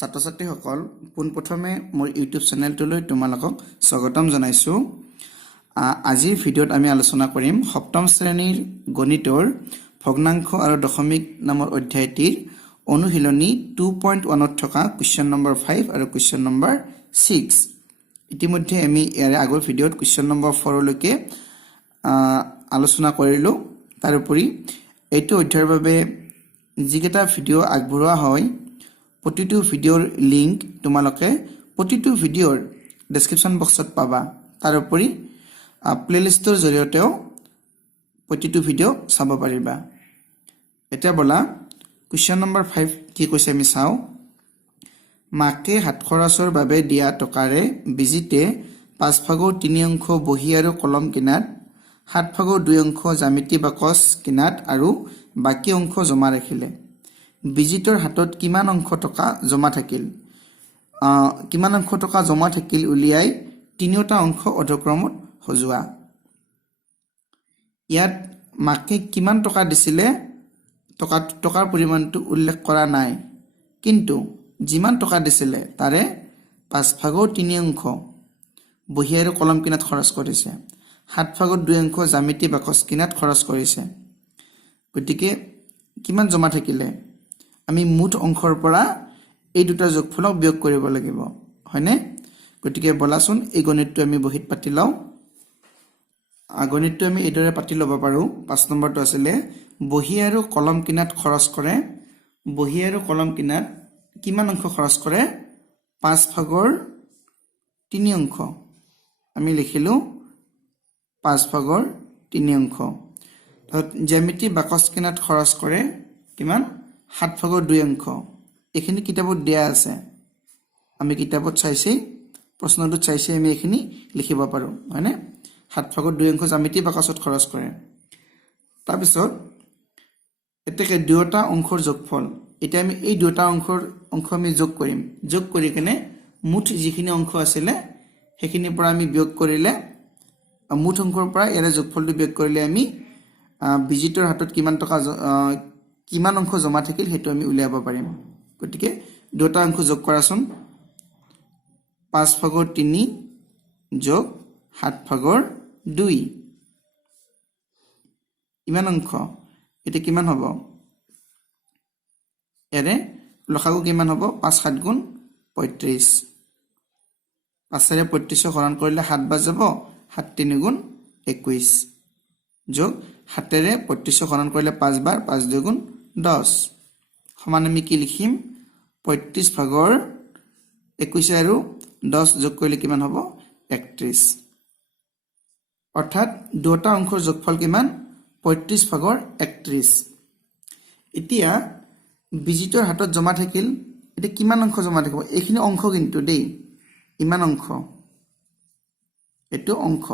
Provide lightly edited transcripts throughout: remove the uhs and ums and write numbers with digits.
ছাত্ৰ ছাত্ৰীসকল পোনপ্ৰথমে মোৰ ইউটিউব চেনেলটোলৈ তোমালোকক স্বাগতম জনাইছো। আজিৰ ভিডিঅ'ত আমি আলোচনা কৰিম সপ্তম শ্ৰেণীৰ গণিতৰ ভগ্নাংশ আৰু দশমিক নামৰ অধ্যায়টিৰ অনুশীলনী 2.1 ত থকা কোৱেশ্চন নম্বৰ 5 আৰু কোৱেশ্চন নম্বৰ 6। ইতিমধ্যে আমি ইয়াৰ আগৰ ভিডিঅ'ত কোৱেশ্চন নম্বৰ 4 লৈকে আলোচনা কৰিলো। তাৰ উপৰি এইটো অধ্যায়ৰ বাবে যিকেইটা ভিডিঅ' আগবঢ়োৱা হয় প্ৰতিটো ভিডিঅ'ৰ লিংক তোমালোকে প্ৰতিটো ভিডিঅ'ৰ ডেসক্ৰিপচন বক্সত পাবা। তাৰ উপৰি প্লেলিষ্টৰ জৰিয়তেও প্ৰতিটো ভিডিঅ' চাব পাৰিবা। এতিয়া বলা কোৱেশ্চন নম্বৰ 5 কি কৈছে আমি চাও। মাকে হাত খৰচৰ বাবে দিয়া টকাৰে বিজিতে 5/3 বহী আৰু কলম কিনাত 7/2 জ্যামিতি বাকচ কিনাত আৰু বাকি অংশ জমা ৰাখিলে। বিজিতৰ হাতত কিমান অংশ টকা জমা থাকিল? কিমান অংশ টকা জমা থাকিল উলিয়াই তিনিটা অংশ অধক্ৰমত সজোৱা। ইয়াত মাকে কিমান টকা দিছিলে টকাৰ পৰিমাণটো উল্লেখ কৰা নাই, কিন্তু যিমান টকা দিছিলে তাৰে 5/3 বহী আৰু কলম কিনাত খৰচ কৰিছে, 7/2 জ্যামিতি বাকচ কিনাত খৰচ কৰিছে। গতিকে কিমান জমা থাকিলে? আমি মুঠ অংশৰ পৰা এই দুটা যোগফলক বিয়োগ কৰিব লাগিব, হয়নে? গতিকে বলাচোন এই গণিতটো আমি বহিত পাতি লওঁ। গণিতটো আমি এইদৰে পাতি ল'ব পাৰো। 5 নম্বৰটো আছিলে বহী আৰু কলম কিনাত খৰচ কৰে। বহী আৰু কলম কিনাত কিমান অংশ খৰচ কৰে? 5/3 আমি লিখিলো 5/3। জ্যামিতি বাকচ কিনাত খৰচ কৰে কিমান? 7/2। এইখিনি কিতাপত দিয়া আছে, আমি কিতাপত চাইছি প্ৰশ্নটোত চাইছি আমি এইখিনি লিখিব পাৰো, হয়নে? 7/2 জ্যামিতি বাকচত খৰচ কৰে। তাৰপিছত এতেকে দুটা অংশৰ যোগফল। এতিয়া আমি এই দুটা অংশ আমি যোগ কৰিম। যোগ কৰি কিনে মুঠ যিখিনি অংশ আছিলে সেইখিনিৰ পৰা আমি বিয়োগ কৰিলে মুঠ অংশৰ পৰা ইয়াৰ যোগফলটো বিয়োগ কৰিলে আমি বিজিতৰ হাতত কিমান অংশ জমা থাকিল সেইটো আমি উলিয়াব পাৰিম। গতিকে দুটা অংশ যোগ কৰাচোন। 5/3 যোগ 7/2 ইমান অংশ। এটা কিমান হ'ব? এৰে লসাগু কিমান হ'ব? 5×7 = 35। 5ৰে 35 হৰণ কৰিলে 7 বাৰ যাব, 7×3 = 21 যোগ 7ৰে 35 হৰণ কৰিলে 5 বাৰ, 5×2 = 10 সমান আমি কি লিখিম? 35/21 আৰু 10 যোগ কৰিলে কিমান হ'ব? 31। অৰ্থাৎ দুটা অংশৰ যোগফল কিমান? 35/31। এতিয়া বিজিতৰ হাতত জমা থাকিল, এতিয়া কিমান অংশ জমা থাকিব? এইখিনি অংশ কিন্তু দেই, ইমান অংশ, এইটো অংশ।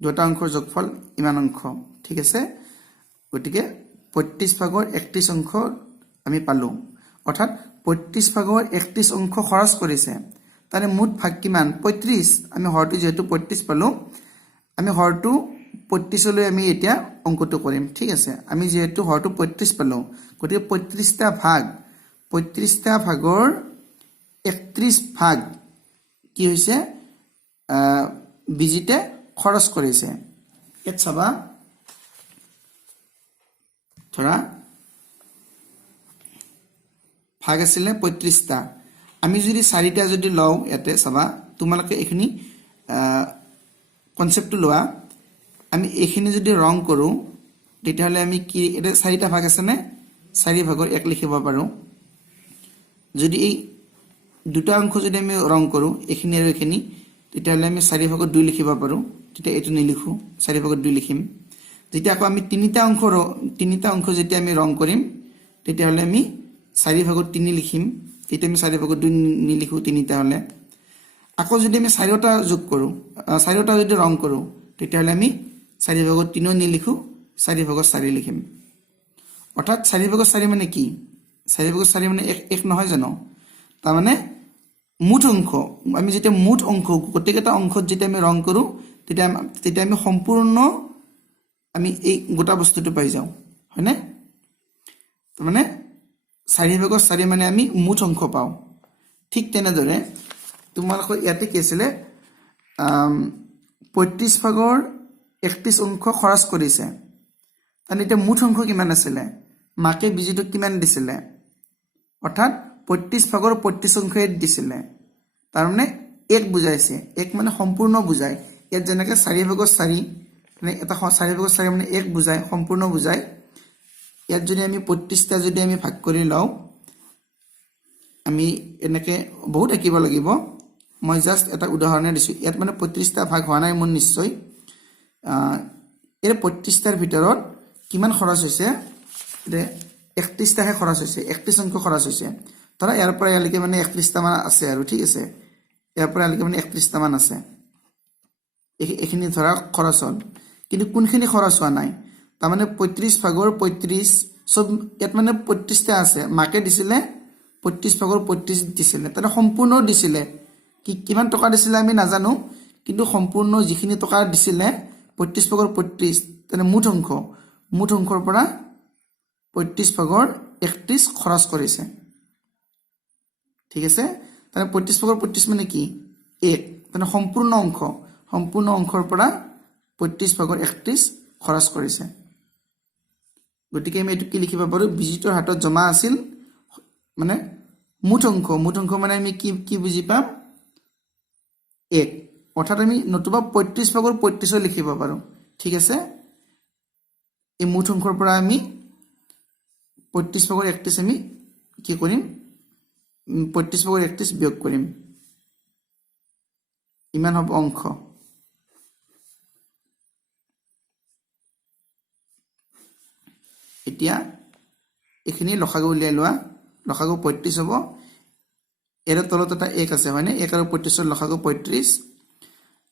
দুটা অংশৰ যোগফল ইমান অংশ, ঠিক আছে? গতিকে 35/31 অংশ আমি পালো। অৰ্থাৎ 35/31 অংশ খৰচ কৰিছে, তাৰে মুঠ ভাগ কিমান? 35। আমি হৰটো যেহেতু 35 পালো, আমি হৰটো 35লৈ আমি এতিয়া অংকটো কৰিম, ঠিক আছে? আমি যেহেতু হৰটো 35 পালো, গতিকে 35টা ভাগৰ 31 ভাগ কি হৈছে? বিজিতে খৰচ কৰিছে। ইয়াত চাবা, ধৰা ভাগ আছিলে 35টা, আমি যদি 4টা যদি লওঁ, ইয়াতে চাবা তোমালোকে এইখিনি কনসেপ্টটো লোৱা। আমি এইখিনি যদি ৰং কৰো তেতিয়াহ'লে আমি কি, এটা 4টা ভাগ আছে নে? 4/1 লিখিব পাৰো। যদি এই দুটা অংশ যদি আমি ৰং কৰো এইখিনি আৰু এইখিনি, তেতিয়াহ'লে আমি 4/2 লিখিব পাৰো। তেতিয়া এইটো নিলিখো, 4/2 লিখিম। যেতিয়া আকৌ আমি তিনিটা অংশ যেতিয়া আমি ৰং কৰিম তেতিয়াহ'লে আমি 4/3 লিখিম। তেতিয়া আমি 4/2 নিলিখো তিনিটা হ'লে। আকৌ যদি আমি 4টা যোগ কৰো, 4টা যদি ৰং কৰো তেতিয়াহ'লে আমি 4/3 নিলিখো, 4/4 লিখিম। অৰ্থাৎ 4/4 মানে কি? 4/4 মানে 1 নহয় জানো? তাৰমানে মুঠ অংশ, আমি যেতিয়া মুঠ অংশ গোটেইকেইটা অংশত যেতিয়া আমি ৰং কৰো তেতিয়া আমি সম্পূৰ্ণ আমি এই গোটা বস্তুটো পাই যাওঁ, হয়নে? মানে 4/4 মানে আমি মুঠ অংশ পাওঁ ঠিক তেনেদৰে তোমালোকৰ ইয়াতে কি আছিলে 35/31 অংশ খৰচ কৰিছে তাৰমানে এতিয়া মুঠ অংশ কিমান আছিলে মাকে বিজিটো কিমান দিছিলে অৰ্থাৎ 35/31 অংশই দিছিলে তাৰমানে 1 বুজাইছে 1 মানে সম্পূৰ্ণ বুজায় ইয়াত যেনেকৈ 4/4 মানে এটা 4/4 মানে 1 বুজায় সম্পূৰ্ণ বুজায় ইয়াত যদি আমি 35টা যদি আমি ভাগ কৰি লওঁ আমি এনেকৈ বহুত আঁকিব লাগিব মই জাষ্ট এটা উদাহৰণে দিছোঁ ইয়াত মানে 35টা ভাগ হোৱা নাই মোৰ নিশ্চয় এই 35টাৰ ভিতৰত কিমান খৰচ হৈছে এতিয়া 31টাহে খৰচ হৈছে 31 অংশ খৰচ হৈছে ধৰা ইয়াৰ পৰা ইয়ালৈকে মানে 31টা মান আছে আৰু ঠিক আছে ইয়াৰ পৰা ইয়ালৈকে মানে 31টা মান আছে এইখিনি ধৰা খৰচ হ'ল কিন্তু কোনখিনি খৰচ হোৱা নাই তাৰমানে 35/35 সব ইয়াত মানে 35টা আছে মাকে দিছিলে 35/35 দিছিলে তাৰমানে সম্পূৰ্ণ দিছিলে কিমান টকা দিছিলে আমি নাজানো কিন্তু সম্পূৰ্ণ যিখিনি টকা দিছিলে 35/35 তাৰমানে মুঠ অংশৰ পৰা 35/31 খৰচ কৰিছে ঠিক আছে তাৰমানে 35/35 মানে কি 1 তাৰমানে সম্পূৰ্ণ অংশৰ পৰা 35/31 খৰচ কৰিছে গতিকে আমি এইটো কি লিখিব পাৰোঁ বিজিতৰ হাতত জমা আছিল মানে মুঠ অংশ মানে আমি কি বুজি পাম 1 অৰ্থাৎ আমি নতুবা 35/35 লিখিব পাৰোঁ ঠিক আছে এই মুঠ অংশৰ পৰা আমি 35/31 আমি কি কৰিম 35/31 বিয়োগ কৰিম ইমান হ'ব অংশ এতিয়া এইখিনি লসাগু উলিয়াই লোৱা লসাগু 35 হ'ব এৰ তলত এটা 1 আছে হয়নে 1 আৰু 35 লসাগু 35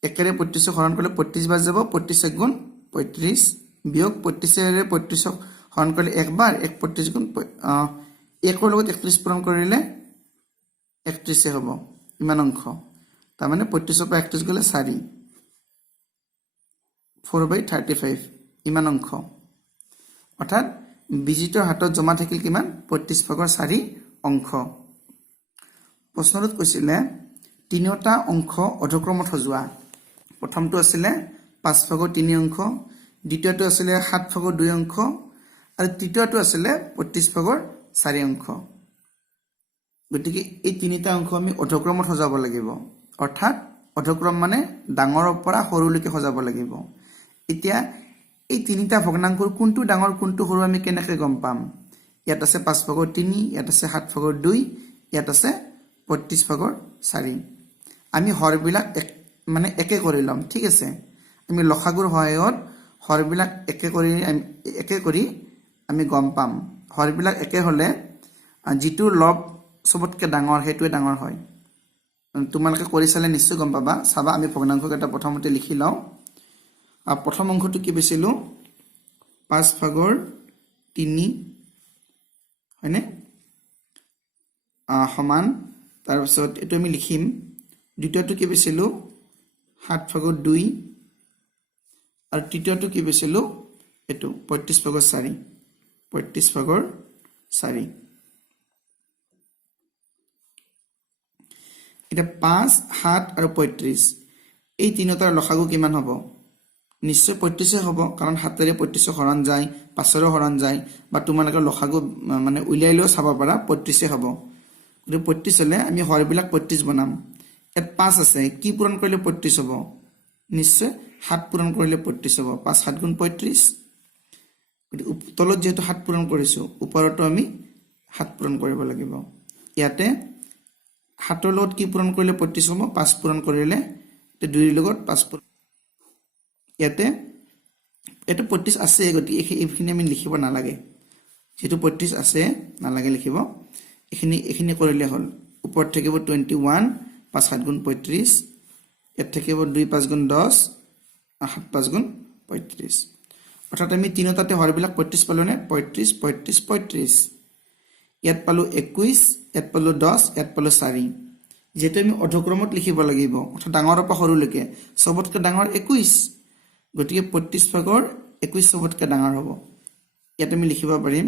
একেৰে 35 হৰণ কৰিলে 35 বাৰ যাব 35 গুণ 35 বিয়োগ 35 এৰে 35 হৰণ কৰিলে একবাৰ 35 গুণ 1 ৰ লগত 31 পূৰণ কৰিলে 31 হ'ব ইমান অংশ তাৰ মানে 35 পৰা 31 গলে 4 4/35 ইমান অংশ অৰ্থাৎ বিজিতৰ হাতত জমা থাকিল কিমান 35/4 অংশ প্ৰশ্নটোত কৈছিলে তিনিটা অংশ অধক্ৰমত সজোৱা প্ৰথমটো আছিলে 5/3 অংশ দ্বিতীয়টো আছিলে 7/2 অংশ আৰু তৃতীয়টো আছিলে 35/4 অংশ গতিকে এই তিনিটা অংশ আমি অধক্ৰমত সজাব লাগিব অৰ্থাৎ অধক্ৰম মানে ডাঙৰৰ পৰা সৰুলৈকে সজাব লাগিব এতিয়া এই তিনিটা ভগ্নাংকৰ কোনটো ডাঙৰ কোনটো সৰু আমি কেনেকৈ গম পাম ইয়াত আছে 5/3 ইয়াত আছে 7/2 ইয়াত আছে 35/4 আমি হৰবিলাক মানে একে কৰি লম ঠিক আছে আমি লসাগুৰ সহায়ত হৰবিলাক একে কৰি আমি গম পাম হৰবিলাক একে হলে যিটো লব সবতকে ডাঙৰ হেতুৱে ডাঙৰ হয় তোমালোকে কৰি চালে নিশ্চয় গম পাবা চাবা আমি ভগ্নাংশক এটা প্ৰথমতে লিখি লওঁ প্ৰথম অংশটো কি পাইছিলো 5/3 হয়নে সমান তাৰপিছত এটো আমি লিখিম দ্বিতীয়টো কি পাইছিলো 7/2 আৰু তৃতীয়টো কি পাইছিলো এটো 35/4 এটা 5 7 আৰু 35 এই তিনিটাৰ লসাগু কিমান হ'ব নিশ্চয় 35 হ'ব কাৰণ 7 ৰে 35 হৰণ যায় 5 ৰে হৰণ যায় বা তোমালোকে লসাগু মানে উলিয়াই লৈ চাব পাৰা 35 হ'ব কিন্তু 35 হলে আমি হৰবিলাক 35 বনাম ইয়াত 5 আছে কি পূৰণ কৰিলে 35 হ'ব নিশ্চয় 7 পূৰণ কৰিলে 35 হ'ব 5 7 গুণ 35 তলত যেহেতু 7 পূৰণ কৰিছো ওপৰতো আমি 7 পূৰণ কৰিব লাগিব ইয়াতে 7 ৰ লগত কি পূৰণ কৰিলে 35 হ'ব 5 পূৰণ কৰিলে 2 ৰ লগত 5 পূৰণ ইয়াতে এটা 35 আছে গতিকে এইখিনি আমি লিখিব নালাগে যেটো 35 আছে নালাগে লিখিব এইখিনি কৰিলে হ'ল ওপৰত থাকিব 21 5 7 গুণ 35 ইয়াত থাকিব 2 5 গুণ 10 7 5 গুণ 35 অৰ্থাৎ আমি তিনিটাতে হৰবিলাক 35 পালো নে 35 35 35 ইয়াত পালো 21 ইয়াত পালো 10 ইয়াত পালো 4 যেটো আমি অধক্ৰমত লিখিব লাগিব অৰ্থাৎ ডাঙৰৰ পৰা সৰুলৈকে সবতকৈ ডাঙৰ 21 গতিকে 35/21 সবতকৈ ডাঙৰ হ'ব ইয়াত আমি লিখিব পাৰিম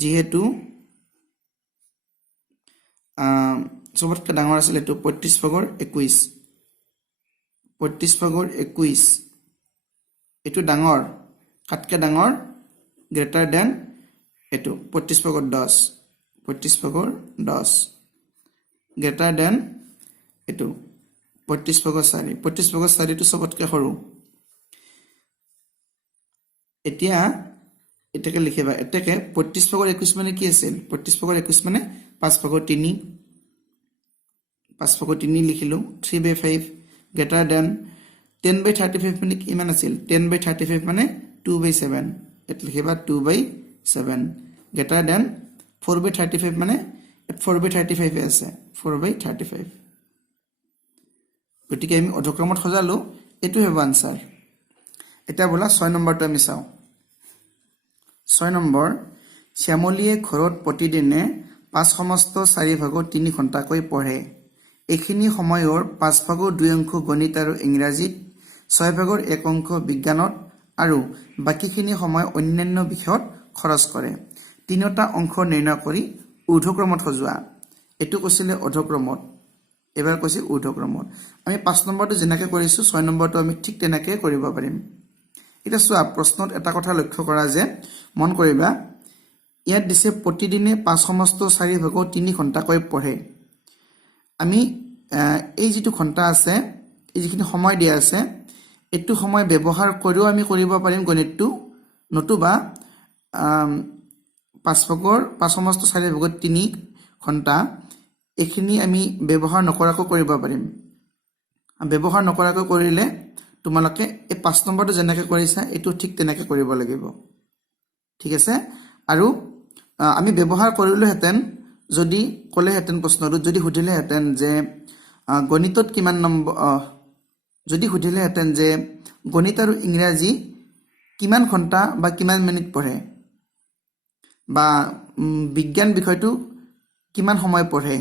যেহেতু সবতকৈ ডাঙৰ আছিল এইটো 35/21 35/21 এইটো ডাঙৰ কাটকে ডাঙৰ গ্ৰেটাৰ দেন এইটো 35/10 35/10 গ্ৰেটাৰ দেন এইটো 35/4 35/4 টো সবতকৈ সৰু এতিয়া এটাকে লিখিবা এটাকে 35/21 মানে কি আছিল 35/21 মানে 5/3 5/3 লিখিলো 3/5 গ্ৰেটাৰ দেন 10/35 মানে কিমান আছিল 10/35 মানে 2/7 এটা লিখিবা 2/7 গ্ৰেটাৰ দেন 4/35 মানে 4/35 আছে 4/35 গতিকে আমি অধক্ৰমত সজালো এটো হ'ব আনসাৰ এটা বলা 6 নম্বৰটো আমি চাও 6 নম্বৰ শ্যামলীয়ে ঘৰত প্ৰতিদিনে 5/4 ঘণ্টাকৈ পঢ়ে এইখিনি সময়ৰ 5/2 অংশ গণিত আৰু ইংৰাজীত 6/1 অংশ বিজ্ঞানত আৰু বাকিখিনি সময় অন্যান্য বিষয়ত খৰচ কৰে তিনিটা অংশ নিৰ্ণয় কৰি ঊৰ্ধ্বক্ৰমত সজোৱা এটো কৈছিলে অধক্ৰমত এবাৰ কৈছে ঊৰ্ধ্বক্ৰমত আমি 5 নম্বৰটো যেনেকৈ কৰিছো 6 নম্বৰটো আমি ঠিক তেনেকৈ কৰিব পাৰিম এটা চোৱা প্ৰশ্নত এটা কথা লক্ষ্য কৰা যে মন কৰিবা ইয়াত দিছে প্ৰতিদিনে 5/4 ঘণ্টাকৈ পঢ়ে আমি এই যেটো ঘণ্টা আছে এই যিখিনি সময় দিয়া আছে এটো সময় ব্যৱহাৰ কৰিও আমি কৰিব পাৰিম গণিতটো নতুবা 5/4 ঘণ্টা এখিনি আমি ব্যৱহাৰ নকৰাকৈ কৰিব পাৰিম ব্যৱহাৰ নকৰাকৈ কৰিলে তোমালোকে এই 5 নম্বৰটো যেনেকৈ কৰিছা এটো ঠিক তেনেকৈ কৰিব লাগিব ঠিক আছে আৰু আমি ব্যৱহাৰ কৰিলো হেতেন যদি কলে হেতেন প্ৰশ্নটো যদি সুধিলে হেতেন যে গণিতত কিমান নম্বৰ যদি সুধিলে হেতেন যে গণিত আৰু ইংৰাজী কিমান ঘণ্টা বা কিমান মিনিট পঢ়ে বা বিজ্ঞান বিষয়টো কিমান সময় পঢ়ে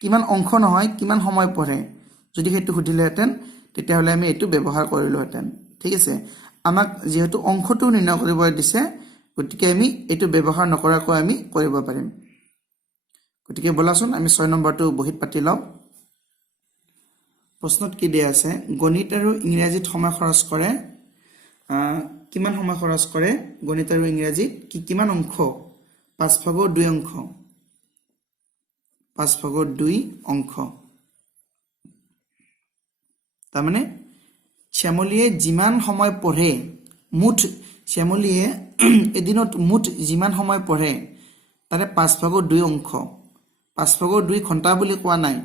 কিমান অংশ নহয় কিমান সময় পঢ়ে যদি হেতু সুধিলে হেতেন তেতিয়া হলে আমি এটো ব্যৱহাৰ কৰিলো হেতেন ঠিক আছে আমাক যেহেতু অংশটো নিৰ্ণয় কৰিব দিছে গতিকে আমি এটো ব্যৱহাৰ নকৰাকৈ আমি কৰিব পাৰিম গতিকে বলাচোন আমি 6 নম্বৰটো বহিত পাতি লও প্ৰশ্নত কি দিয়া আছে গণিত আৰু ইংৰাজীত সময় খৰচ কৰে কিমান সময় খৰচ কৰে গণিত আৰু ইংৰাজীত কিমান অংশ 5/2 অংশ 5/2 অংশ তাৰ মানে শ্যামলীয়ে যিমান সময় পঢ়ে মুঠ শ্যামলীয়ে এদিনত মুঠ যিমান সময় পঢ়ে তাৰে 5/2 অংশ 5/2 ঘণ্টা বুলি কোৱা নাই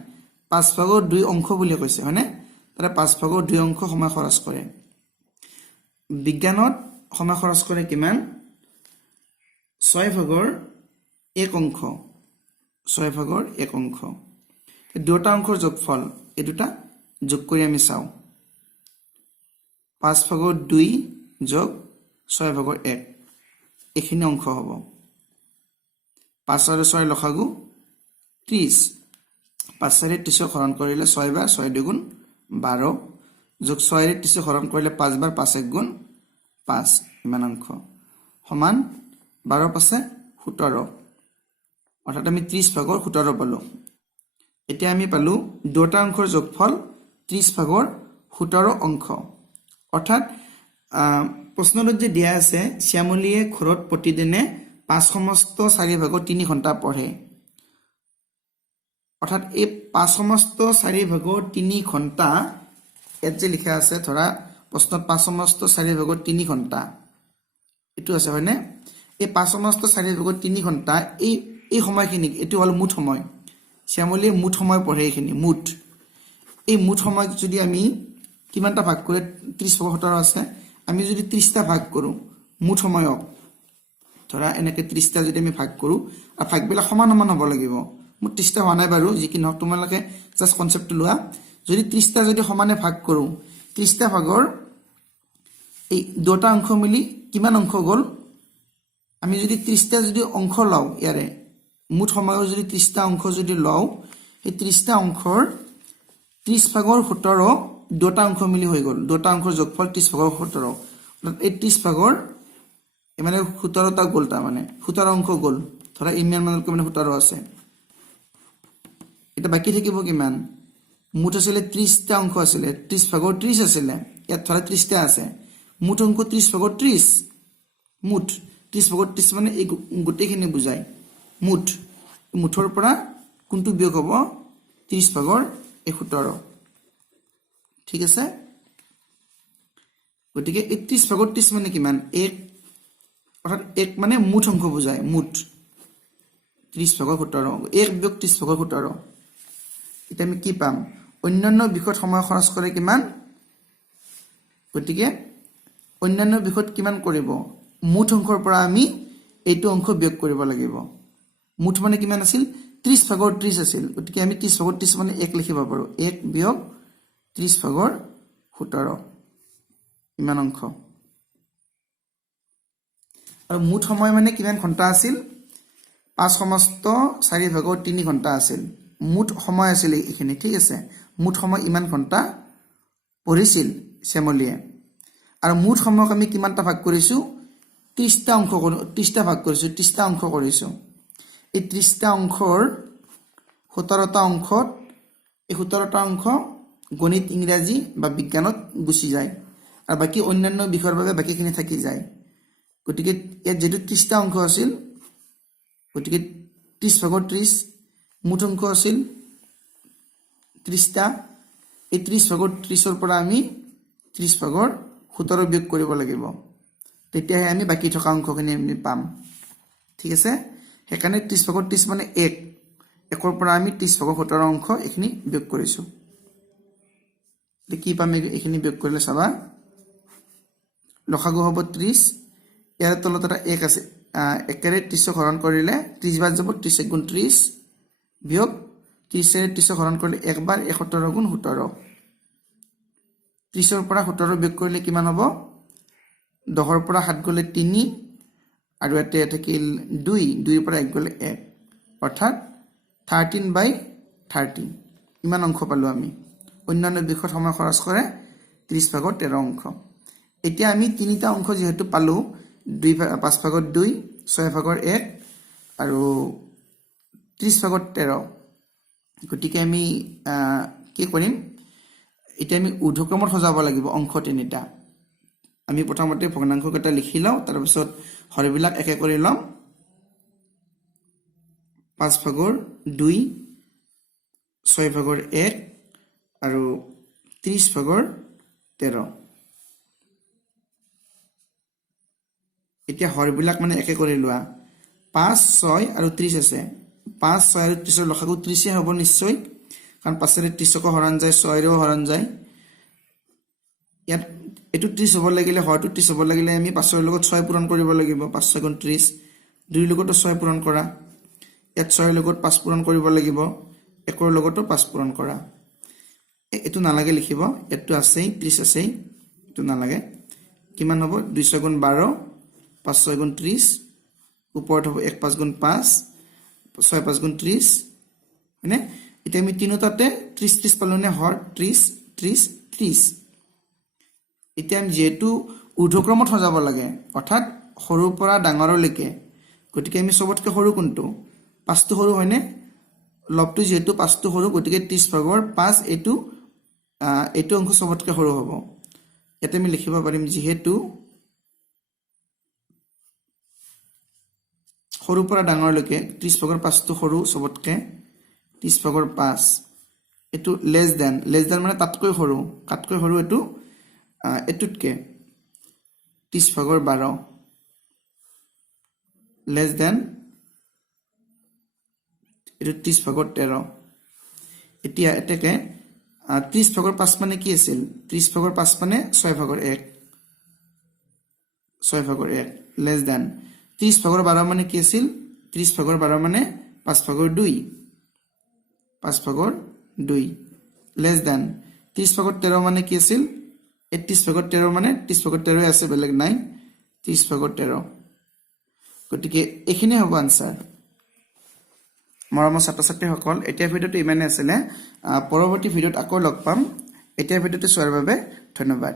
5/2 অংশ বুলি কৈছে হয়নে তাৰে 5/2 অংশ সময় খৰচ কৰে বিজ্ঞানত সময় খৰচ কৰে কিমান 6/1 অংশ 6/1 অংশ দুটা অংশৰ যোগফল এই দুটা যোগ কৰি আমি চাও 5/2 যোগ 6/1 এখিনি অংশ হ'ব 5 আৰু 6 লসাগু 30 5 ৰে 30 হৰণ কৰিলে 6 বাৰ 6 দুগুণ 12 যোগ 6 ৰে 30 হৰণ কৰিলে 5 বাৰ 5 এক গুণ 5 ইমান অংশ সমান 12 পাছে 17 অৰ্থাৎ আমি 30/17 পালো এতিয়া আমি পালো দুটা অংশৰ যোগফল 30/17 অংশ অৰ্থাৎ প্ৰশ্নত যে দিয়া আছে শ্যামলীয়ে ঘৰত প্ৰতিদিনে 5/4 ঘণ্টা পঢ়ে অৰ্থাৎ এই 5/4 ঘণ্টা ইয়াত যে লিখা আছে ধৰা প্ৰশ্নত 5/4 ঘণ্টা এটো আছে হয়নে এই 5/4 ঘণ্টা এই সময়খিনি এটো হল মুঠ সময় শ্যামলীয়ে মুঠ সময় পঢ়ে এইখিনি মুঠ এই মুঠ সময় যদি আমি কিমানটা ভাগ কৰে 30/17 আছে আমি যদি 30টা ভাগ কৰো মুঠ সময়ক ধৰা এনেকে 30টা যদি আমি ভাগ কৰো আৰু ভাগবিলাক সমান সমান হ'ব লাগিব মুঠ 30টা হোৱা নাই বাৰু যি কি নহক তোমালোকে জাস্ট কনসেপ্টটো লোৱা যদি 30টা যদি সমানে ভাগ কৰো 30টা ভাগৰ এই দুটা অংশ মিলি কিমান অংশ গল আমি যদি 30টা যদি অংশ লও ইয়াৰে মুঠ সময়ৰ যদি 30টা অংশ যদি লও এই 30টা অংশৰ 30/17 দুটা অংশ মিলি হৈ গল দুটা অংশৰ যোগফল 30/17 অৰ্থাৎ এই 30 মানে 17টা গ'ল তাৰমানে 17 অংক গ'ল ধৰা ইমান মানলৈকে মানে 17 আছে এটা বাকি থাকিব কিমান মুঠ আছিল 30টা অংক আছিল 30 ভাগৰ 30 আছিল ইয়াত ধৰা 30টা আছে মুঠ অংক 30 ভাগৰ 30 মুঠ 30 ভাগৰ 30 মানে এই গোটেইখিনি বুজায় মুঠ মুঠৰ পৰা কোনটো বিয়োগ হ'ব 30 ভাগৰ 17 ঠিক আছে গতিকে 31 ভাগৰ 30 মানে কিমান 1 অৰ্থাৎ 1 মানে মুঠ অংক বুজায় মুঠ 30 ভাগৰ 17 1 বিয়োগ 30 ভাগৰ 17 এটা আমি কি পাম অন্যান্য বিষয়ত সময় খৰচ কৰে কিমান গতিকে অন্যান্য বিষয়ত কিমান কৰিব মুঠ অংকৰ পৰা আমি এইটো অংক বিয়োগ কৰিব লাগিব মুঠ মানে কিমান আছিল 30 ভাগৰ 30 আছিল গতিকে আমি 30 ভাগৰ 30 মানে 1 লিখিব পাৰো 1 বিয়োগ 30 ভাগৰ 17 ইমান অংক আৰু মুঠ সময় মানে কিমান ঘণ্টা আছিল 5 সমস্ত 4 ভাগৰ 3 ঘণ্টা আছিল মুঠ সময় আছিল এইখিনি ঠিক আছে মুঠ সময় ইমান ঘণ্টা পঢ়িছিল সেমলিয়ে আৰু মুঠ সময়ক আমি কিমানটা ভাগ কৰিছো 30টা অংক 30টা ভাগ কৰিছো 30টা অংক কৰিছো এই 30টা অংকৰ 17টা অংকত এই 17টা অংক গণিত ইংৰাজী বা বিজ্ঞানত গুচি যায় আৰু বাকি অন্যান্য বিষয়ৰ বাবে বাকিখিনি থাকি যায় গতিকে ইয়াত যেটো 30টা অংক আছিল গতিকে 30 ভাগৰ 30 মুঠ অংক আছিল 30টা এই 30 ভাগৰ 30ৰ পৰা আমি 30 ভাগৰ 17 বিয়োগ কৰিব লাগিব তেতিয়াহে আমি বাকি থকা অংকখিনি আমি পাম ঠিক আছে হেকানে 30 ভাগৰ 30 মানে 1 1ৰ পৰা আমি 30 ভাগৰ 17 অংক এখিনি বিয়োগ কৰিছো কি পাম এখিনি বিয়োগ কৰিলে চাবা লসাগু হ'ব 30 ইয়াৰ তলত এটা 1 আছে একেৰে 30 হৰণ কৰিলে 30 বাৰ যাব 30 গুণ 30 বিয়োগ 30 এৰে 30 হৰণ কৰিলে 1 বাৰ 71 গুণ 17 30ৰ পৰা 17 বিয়োগ কৰিলে কিমান হ'ব 10ৰ পৰা 7 গলে 3 আৰু এতে থাকিল 2 2ৰ পৰা 1 গলে 1 অৰ্থাৎ 13/30 ইমান অংক পালো আমি অন্যান্য বিষয়ত সময় খৰচ কৰে 30 ভাগৰ 13 অংক এতিয়া আমি তিনিটা অংক যেহেতু পালো 5 ভাগৰ 2 6 ভাগৰ 1 আৰু 30 ভাগৰ 13 গতিকে আমি কি কৰিম এটা আমি ঊৰ্ধ্বক্ৰমত সজাব লাগিব অংক তিনিটা আমি প্ৰথমতে ভগ্নাংশ কেইটা লিখি লওঁ তাৰ পিছত হৰবিলাক একে কৰি লম 5 ভাগৰ 2 6 ভাগৰ 1 আৰু 30 ভাগৰ 13 এতিয়া হৰবিলাক মানে একে কৰি লোৱা 5 6 আৰু 30 আছে 5 6 আৰু 30 লসাগু 30 হ'ব নিশ্চয় কাৰণ 5 ৰে 30 ক হৰণ যায় 6 ৰেও হৰণ যায় ইয়াত এটো 30 হ'ব লাগিলে হয়তো 30 হ'ব লাগিলে আমি 5 ৰ লগত 6 পূৰণ কৰিব লাগিব 5 6 গুণ 30 2 লগত 6 পূৰণ কৰা ইয়াত 6 ৰ লগত 5 পূৰণ কৰিব লাগিব 1 ৰ লগতো 5 পূৰণ কৰা এটো নালাগে লিখিব এটো আছে 30 আছে এটো নালাগে কিমান হ'ব 2 6 গুণ 12 5 6 গুণ 30 ওপৰত হ'ব 1 5 গুণ 5 6 5 গুণ 30 মানে এটা আমি তিনটাতে 30 30 পালনে হৰ 30 30 30 এতিয়া আমি যেটো ঊৰ্ধ্বক্ৰমত সজাব লাগে অৰ্থাৎ সৰুৰ পৰা ডাঙৰলৈকে গতিকে আমি সবতকে সৰু কোনটো 5 টো সৰু হয়নে লবটো যেটো 5 টো সৰু গতিকে 30 ভাগৰ 5 এটো অংক সবতকে সৰু হ'ব এটা আমি লিখিব পাৰিম যেহেতু সৰুৰ পৰা ডাঙৰলৈকে 30 ভাগৰ 5 টো সৰু সবতকে 30 ভাগৰ 5 এটো লেস দেন মানে তাতকৈ সৰু এটো এটুটকে 30 ভাগৰ 12 লেস দেন এটো 30 ভাগৰ 13 এতিয়া এটাকে 30 ভাগৰ 5 মানে কি আছিল 30 ভাগৰ 5 মানে 6 ভাগৰ 1 লেস দেন 30 ভাগৰ 12 মানে কি আছিল 30 ভাগৰ 12 মানে 5 ভাগৰ 2 লেস দেন 30 ভাগৰ 13 মানে কি আছিল 30 ভাগৰ 13 মানে 30 ভাগৰ 13 আছে বেলেগ নাই 30 ভাগৰ 13 গতিকে এখিনি হ'ব আনসাৰ মৰমৰ ছাত্ৰ ছাত্ৰীসকল এতিয়া ভিডিওটো ইমানে আছিল পৰৱৰ্তী ভিডিওত আকৌ লগ পাম এতিয়া ভিডিওটো চোৱাৰ বাবে ধন্যবাদ